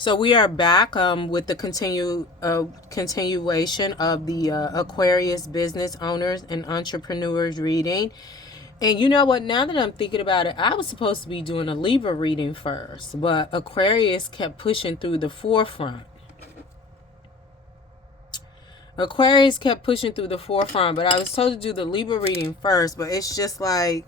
So we are back with the continuation of the Aquarius business owners and entrepreneurs reading. And you know what? Now that I'm thinking about it, I was supposed to be doing a Libra reading first, but Aquarius kept pushing through the forefront. Aquarius kept pushing through the forefront, but I was told to do the Libra reading first, but it's just like,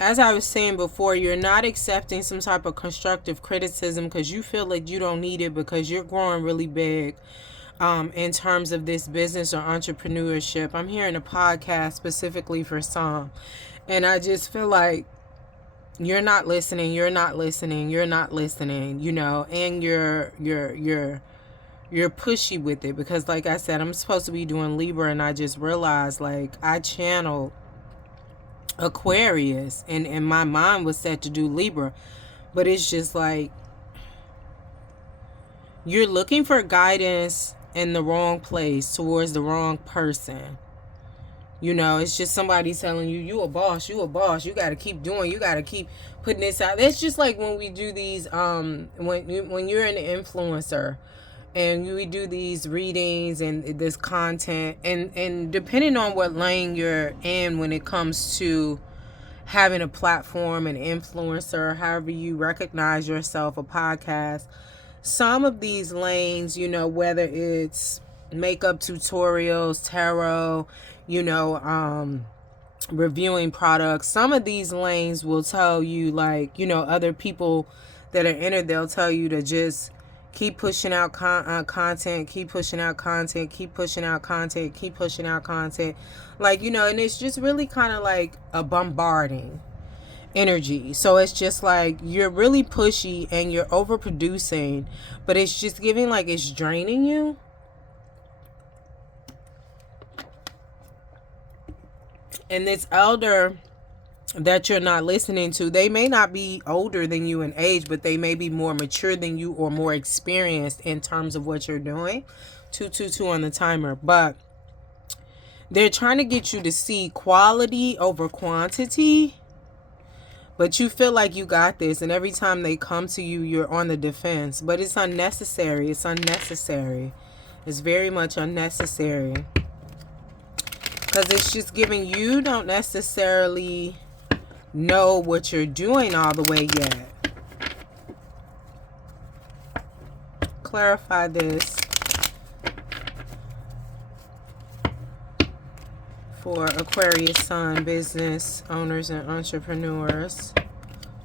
as I was saying before, you're not accepting some type of constructive criticism because you feel like you don't need it because you're growing really big in terms of this business or entrepreneurship. I'm hearing a podcast specifically for some, and I just feel like you're not listening, you know, and you're pushy with it because, like I said, I'm supposed to be doing Libra, and I just realized, like, I channeled Aquarius and my mind was set to do Libra, but it's just like you're looking for guidance in the wrong place towards the wrong person. You know, it's just somebody telling you, you a boss, you gotta keep doing, you gotta keep putting this out. It's just like when we do these when you're an influencer and we do these readings and this content, and depending on what lane you're in when it comes to having a platform, an influencer, however you recognize yourself, a podcast, some of these lanes, you know, whether it's makeup tutorials, tarot, you know, reviewing products, some of these lanes will tell you, like, you know, other people that are in it, they'll tell you to just keep pushing out content, keep pushing out content, keep pushing out content, keep pushing out content. Like, you know, and it's just really kind of like a bombarding energy. So it's just like you're really pushy and you're overproducing, but it's just giving like it's draining you. And this elder that you're not listening to, they may not be older than you in age, but they may be more mature than you or more experienced in terms of what you're doing. 222 on the timer. But they're trying to get you to see quality over quantity, but you feel like you got this, and every time they come to you, you're on the defense. But it's unnecessary. It's very much unnecessary, because it's just giving you don't necessarily know what you're doing all the way yet. Clarify this for Aquarius Sun business owners and entrepreneurs.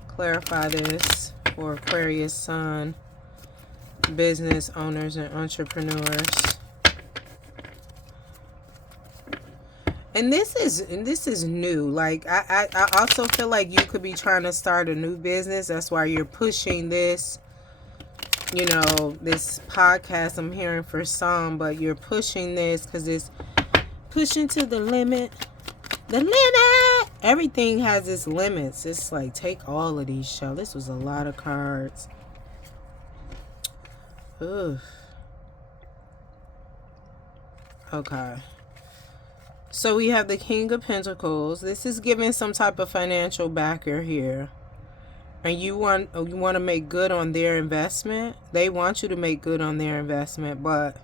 Clarify this for Aquarius Sun business owners and entrepreneurs. And this is new. Like, I also feel like you could be trying to start a new business. That's why you're pushing this, you know, this podcast. I'm hearing for some, but you're pushing this because it's pushing to the limit. The limit! Everything has its limits. It's like, take all of these, show. This was a lot of cards. Ugh. Okay. So we have the King of Pentacles. This is giving some type of financial backer here. And you want to make good on their investment. They want you to make good on their investment, but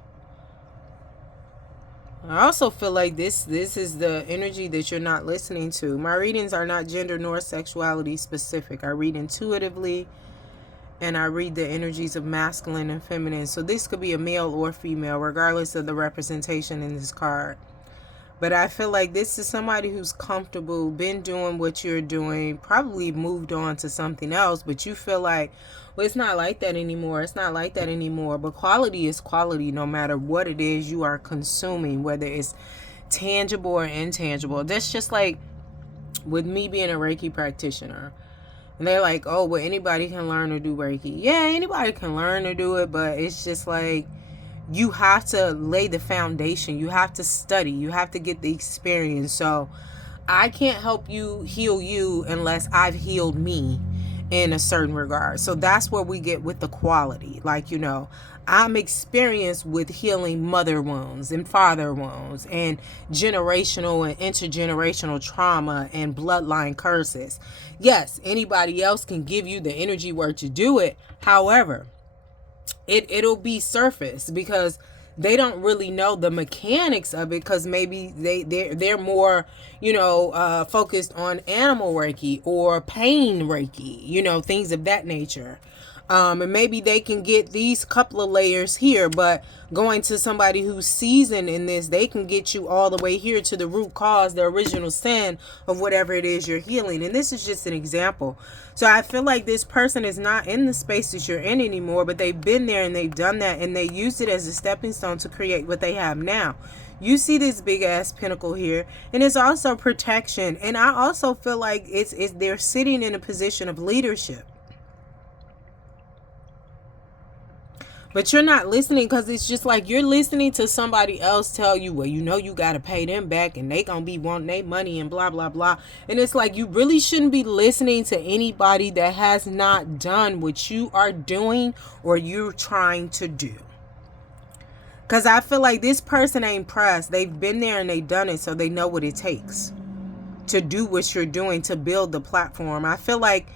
I also feel like this is the energy that you're not listening to. My readings are not gender nor sexuality specific. I read intuitively, and I read the energies of masculine and feminine. So this could be a male or female, regardless of the representation in this card. But I feel like this is somebody who's comfortable, been doing what you're doing, probably moved on to something else, but you feel like, well, it's not like that anymore. It's not like that anymore. But quality is quality no matter what it is you are consuming, whether it's tangible or intangible. That's just like with me being a Reiki practitioner. And they're like, oh, well, anybody can learn to do Reiki. Yeah, anybody can learn to do it, but it's just like, you have to lay the foundation. You have to study. You have to get the experience. So I can't help you heal you unless I've healed me. in a certain regard. So that's where we get with the quality. Like, I'm experienced with healing mother wounds and father wounds and generational and intergenerational trauma and bloodline curses. Yes, anybody else can give you the energy work to do it. However, it'll be surface because they don't really know the mechanics of it, because maybe they're more focused on animal reiki or pain reiki, things of that nature. And maybe they can get these couple of layers here, but going to somebody who's seasoned in this, they can get you all the way here to the root cause, the original sin of whatever it is you're healing. And this is just an example. So I feel like this person is not in the space that you're in anymore, but they've been there and they've done that, and they used it as a stepping stone to create what they have now. You see this big ass pinnacle here, and it's also protection. And I also feel like it's they're sitting in a position of leadership. But you're not listening, because it's just like you're listening to somebody else tell you, well, you got to pay them back and they going to be wanting their money and blah, blah, blah. And it's like you really shouldn't be listening to anybody that has not done what you are doing or you're trying to do. Because I feel like this person ain't pressed. They've been there and they've done it, so they know what it takes to do what you're doing, to build the platform. I feel like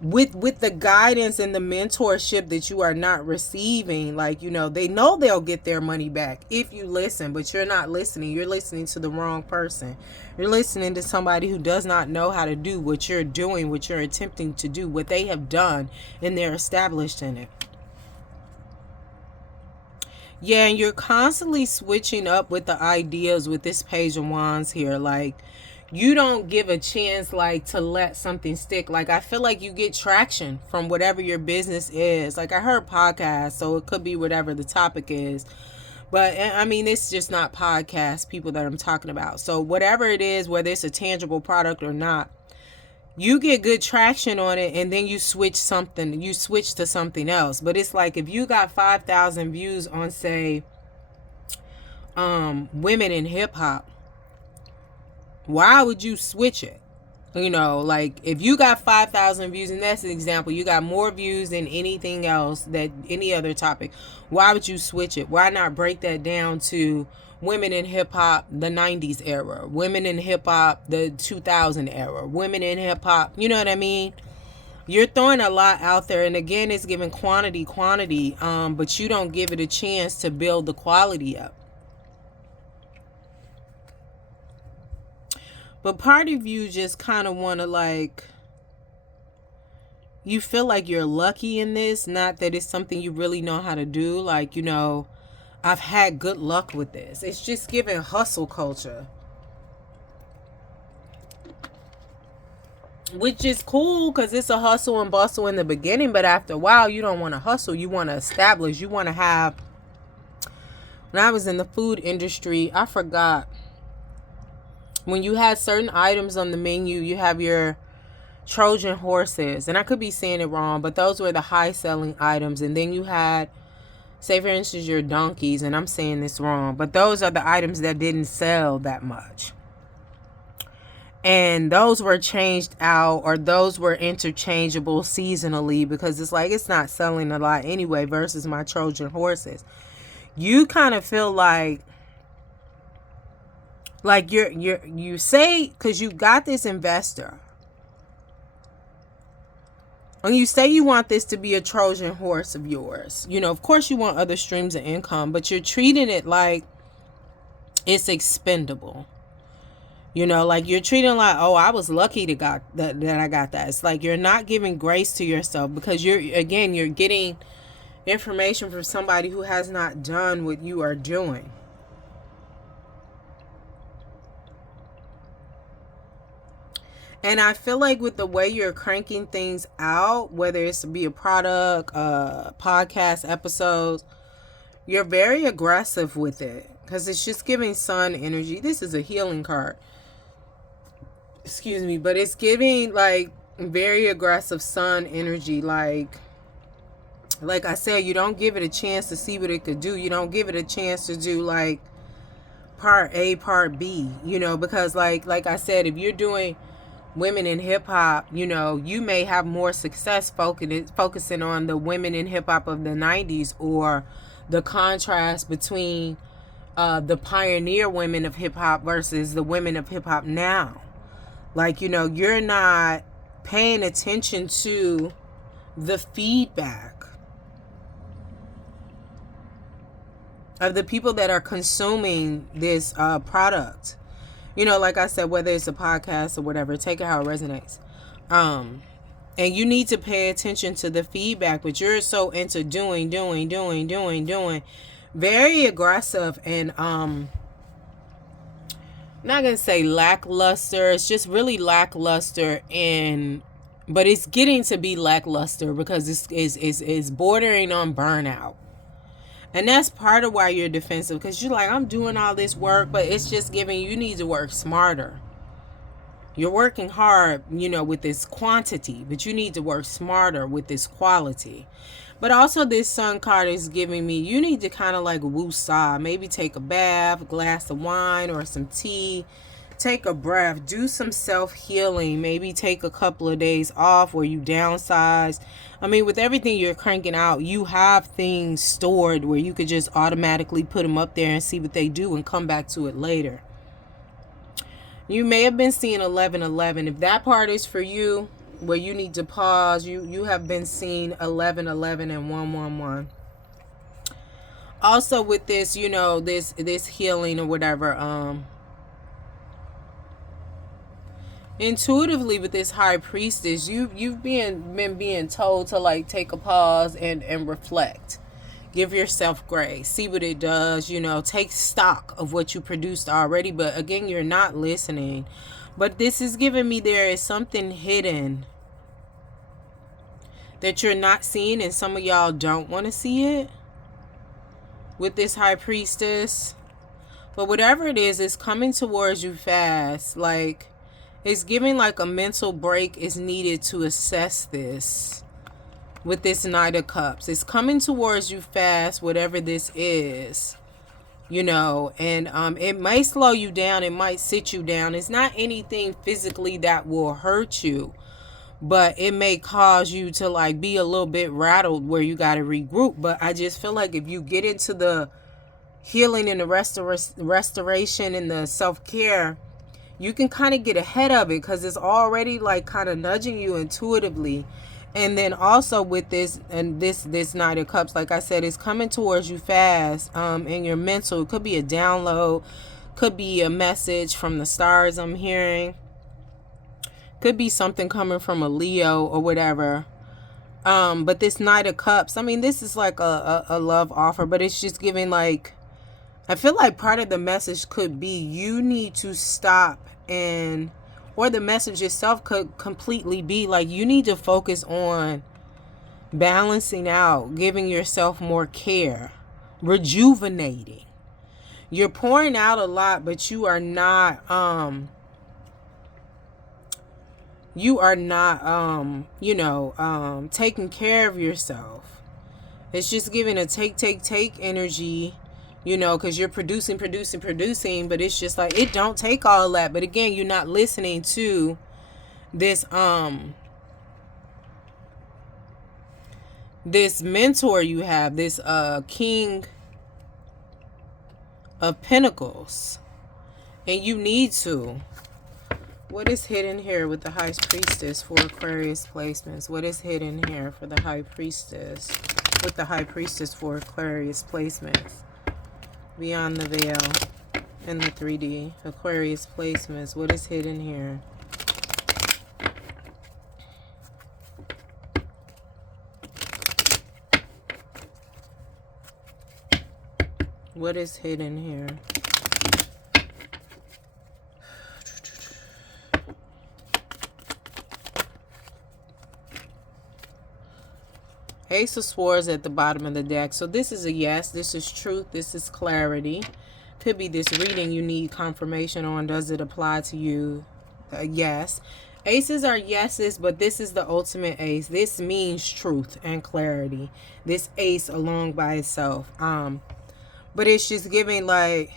with the guidance and the mentorship that you are not receiving, like, they know they'll get their money back if you listen, but you're not listening. You're listening to the wrong person. You're listening to somebody who does not know how to do what you're doing, what you're attempting to do, what they have done, and they're established in it. Yeah, and you're constantly switching up with the ideas with this Page of Wands here. Like, you don't give a chance, like, to let something stick. Like, I feel like you get traction from whatever your business is. Like, I heard podcast, so it could be whatever the topic is. But, I mean, it's just not podcast people that I'm talking about. So, whatever it is, whether it's a tangible product or not, you get good traction on it, and then you switch to something else. But it's like, if you got 5,000 views on, say, women in hip-hop, why would you switch it? Like, if you got 5,000 views, and that's an example, you got more views than anything else, that any other topic, why would you switch it? Why not break that down to women in hip-hop, the 90s era, women in hip-hop, the 2000 era, women in hip-hop, you know what I mean? You're throwing a lot out there, and again, it's giving quantity, but you don't give it a chance to build the quality up. But part of you just kind of want to, like, you feel like you're lucky in this. Not that it's something you really know how to do. Like, I've had good luck with this. It's just giving hustle culture. Which is cool, because it's a hustle and bustle in the beginning. But after a while, you don't want to hustle. You want to establish. You want to have... When I was in the food industry, I forgot... When you had certain items on the menu, you have your Trojan horses. And I could be saying it wrong, but those were the high selling items. And then you had, say for instance, your donkeys. And I'm saying this wrong, but those are the items that didn't sell that much. And those were changed out, or those were interchangeable seasonally, because it's like, it's not selling a lot anyway versus my Trojan horses. You kind of feel like you say, because you got this investor, and you say you want this to be a Trojan horse of yours. Of course you want other streams of income, but you're treating it like it's expendable. Like you're treating like, oh, I was lucky to got that I got that. It's like you're not giving grace to yourself, because you're getting information from somebody who has not done what you are doing. And I feel like with the way you're cranking things out, whether it's to be a product, podcast episodes, you're very aggressive with it, because it's just giving sun energy. This is a healing card. Excuse me, but it's giving like very aggressive sun energy. Like I said, you don't give it a chance to see what it could do. You don't give it a chance to do like part A, part B, because like I said, if you're doing women in hip hop, you know, you may have more success focusing on the women in hip hop of the 90s, or the contrast between the pioneer women of hip hop versus the women of hip hop now. Like, you know, you're not paying attention to the feedback of the people that are consuming this product. You know, like I said, whether it's a podcast or whatever, take it how it resonates. And you need to pay attention to the feedback, but you're so into doing. Very aggressive and I'm not going to say lackluster. It's just really lackluster, but it's getting to be lackluster because it's bordering on burnout. And that's part of why you're defensive, because you're like, I'm doing all this work, but it's just giving you need to work smarter. You're working hard, you know, with this quantity, but you need to work smarter with this quality. But also this sun card is giving me, you need to kind of like woosah, maybe take a bath, a glass of wine or some tea, take a breath, do some self-healing, maybe take a couple of days off where you downsize. I mean, with everything you're cranking out, you have things stored where you could just automatically put them up there and see what they do and come back to it later. You may have been seeing 1111. If that part is for you, where you need to pause, you have been seeing 1111 and 111. Also with this, you know, this healing or whatever, intuitively with this high priestess, you've been being told to like take a pause and reflect. Give yourself grace. See what it does, you know, take stock of what you produced already. But again, you're not listening. But this is giving me there is something hidden that you're not seeing, and some of y'all don't want to see it with this high priestess. But whatever it is coming towards you fast. Like, it's giving like a mental break is needed to assess this. With this Knight of Cups, it's coming towards you fast, whatever this is, you know, and it may slow you down, it might sit you down. It's not anything physically that will hurt you, but it may cause you to like be a little bit rattled where you got to regroup. But I just feel like if you get into the healing and the restoration and the self-care, you can kind of get ahead of it because it's already like kind of nudging you intuitively. And then also with this and this Knight of Cups, like I said, it's coming towards you fast in your mental. It could be a download, could be a message from the stars I'm hearing, could be something coming from a Leo or whatever. But this Knight of Cups, I mean, this is like a love offer, but it's just giving like, I feel like part of the message could be you need to stop and, or the message itself could completely be like you need to focus on balancing out, giving yourself more care, rejuvenating. You're pouring out a lot, but you are not taking care of yourself. It's just giving a take energy, you know, because you're producing, but it's just like, it don't take all that. But again, you're not listening to this, this mentor you have, this, King of Pentacles, and you need to. What is hidden here with the High Priestess for Aquarius placements? What is hidden here for the High Priestess, with the High Priestess for Aquarius placements? Beyond the veil in the 3D Aquarius placements, what is hidden here? What is hidden here? Ace of Swords at the bottom of the deck. So this is a yes. This is truth. This is clarity. Could be this reading you need confirmation on. Does it apply to you? Yes. Aces are yeses, but this is the ultimate ace. This means truth and clarity. This ace alone by itself. But it's just giving like,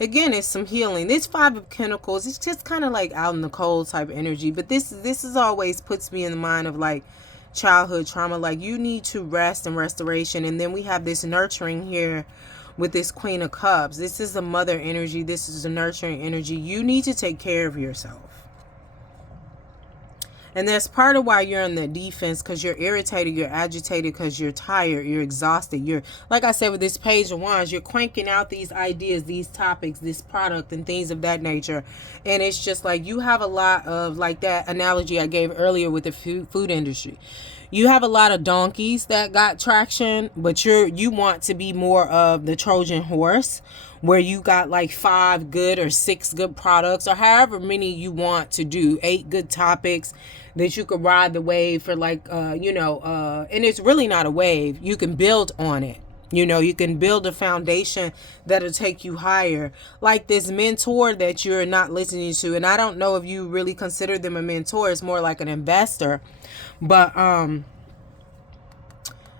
Again, it's some healing. This Five of Pentacles, it's just kind of like out in the cold type energy. But this is always puts me in the mind of like childhood trauma. Like you need to rest and restoration. And then we have this nurturing here with this Queen of Cups. This is the mother energy. This is the nurturing energy. You need to take care of yourself. And that's part of why you're on the defense, because you're irritated, you're agitated, because you're tired, you're exhausted. You're, like I said with this Page of Wands, you're cranking out these ideas, these topics, this product and things of that nature. And it's just like you have a lot of, like that analogy I gave earlier with the food industry. You have a lot of donkeys that got traction, but you want to be more of the Trojan horse, where you got like 5 good or 6 good products, or however many you want to do, 8 good topics that you could ride the wave for, like, and it's really not a wave. You can build on it. You can build a foundation that'll take you higher. Like this mentor that you're not listening to. And I don't know if you really consider them a mentor. It's more like an investor. But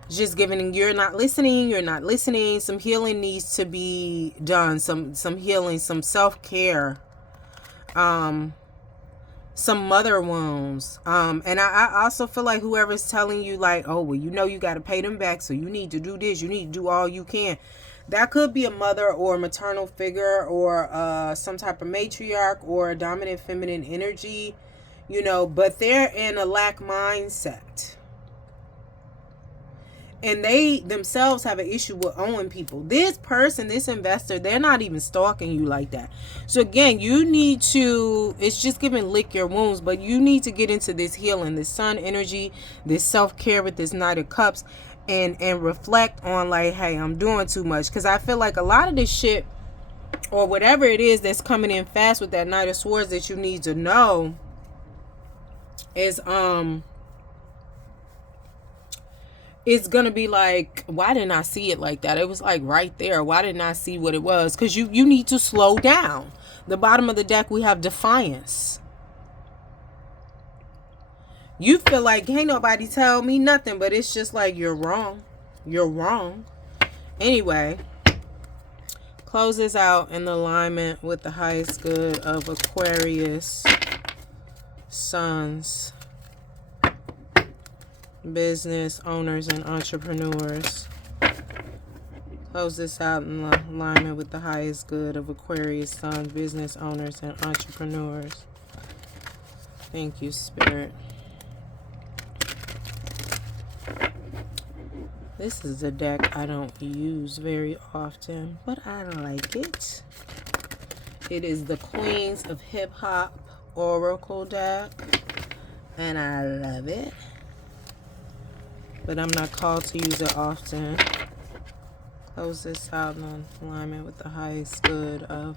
just giving, you're not listening. Some healing needs to be done. Some healing, some self-care. Some mother wounds. And I also feel like whoever's telling you like, oh, well, you got to pay them back, so you need to do this, you need to do all you can. That could be a mother or a maternal figure, or some type of matriarch or a dominant feminine energy, but they're in a lack mindset. And they themselves have an issue with owing people. This person, this investor, they're not even stalking you like that. So again, you need to, it's just giving lick your wounds, but you need to get into this healing, this sun energy, this self-care with this Knight of Cups, and reflect on like, hey, I'm doing too much. Because I feel like a lot of this shit, or whatever it is that's coming in fast with that Knight of Swords that you need to know is, it's going to be like, why didn't I see it like that? It was like right there. Why didn't I see what it was? Because you need to slow down. The bottom of the deck, we have Defiance. You feel like, ain't nobody tell me nothing, but it's just like, you're wrong. You're wrong. Anyway, close this out in alignment with the highest good of Aquarius, Suns, business owners and entrepreneurs. Close this out in alignment with the highest good of Aquarius, Sun, business owners and entrepreneurs. Thank you, Spirit. This is a deck I don't use very often, but I like it. It is the Queens of Hip Hop Oracle deck, and I love it. But I'm not called to use it often. Close this out in alignment with the highest good of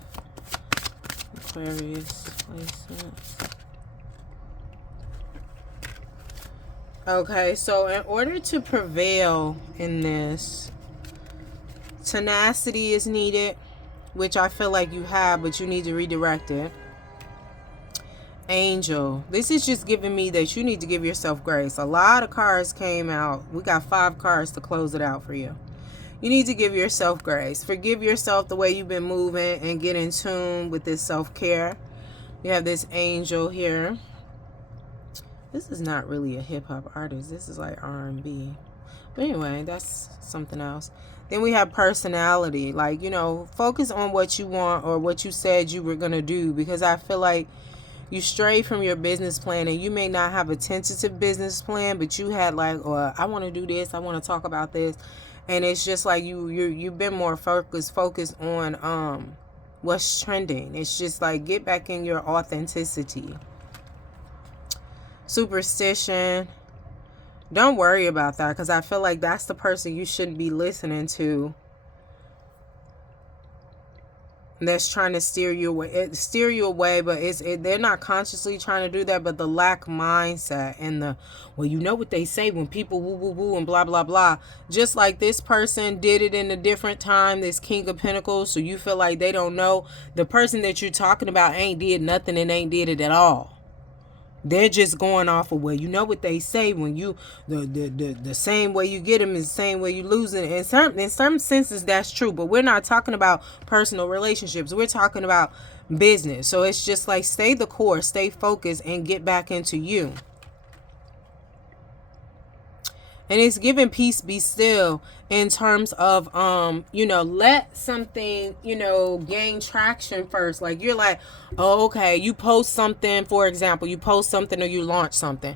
Aquarius placements. Okay, so in order to prevail in this, tenacity is needed, which I feel like you have, but you need to redirect it. Angel, this is just giving me that you need to give yourself grace. A lot of cards came out. We got 5 cards to close it out for you. You need to give yourself grace. Forgive yourself the way you've been moving and get in tune with this self-care. You have this angel here. This is not really a hip-hop artist. This is like R&B. But anyway, that's something else. Then we have personality. Like, focus on what you want or what you said you were going to do, because I feel like you stray from your business plan, and you may not have a tentative business plan, but you had like, oh, I want to do this, I want to talk about this, and it's just like you've been more focused on what's trending. It's just like, get back in your authenticity. Superstition, don't worry about that, because I feel like that's the person you shouldn't be listening to. That's trying to steer you away, but they're not consciously trying to do that, but the lack mindset and the, well, you know what they say when people woo woo woo and blah blah blah. Just like this person did it in a different time, this King of Pentacles, so you feel like they don't know. The person that you're talking about ain't did nothing and ain't did it at all. They're just going off of, well, you know what they say, when you the same way you get them is the same way you lose it. In some senses that's true, but we're not talking about personal relationships. We're talking about business. So it's just like, stay the course, stay focused, and get back into you. And it's giving peace, be still, in terms of let something gain traction first. Like, you're like, oh, okay, you post something, for example, you post something or you launch something,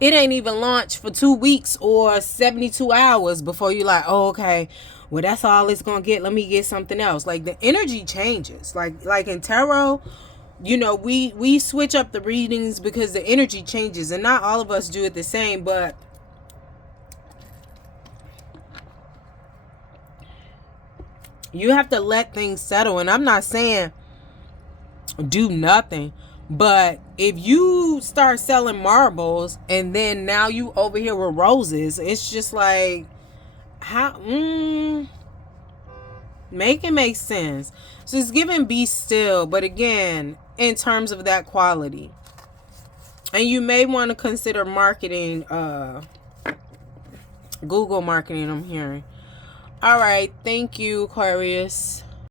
it ain't even launched for 2 weeks or 72 hours before you're like, oh, okay, well, that's all it's gonna get, let me get something else. Like, the energy changes. Like in tarot, we switch up the readings because the energy changes, and not all of us do it the same. But you have to let things settle. And I'm not saying do nothing, but if you start selling marbles and then now you over here with roses, it's just like, how make it make sense. So it's giving be still, but again, in terms of that quality. And you may want to consider marketing, Google marketing, I'm hearing. All right, thank you, Aquarius.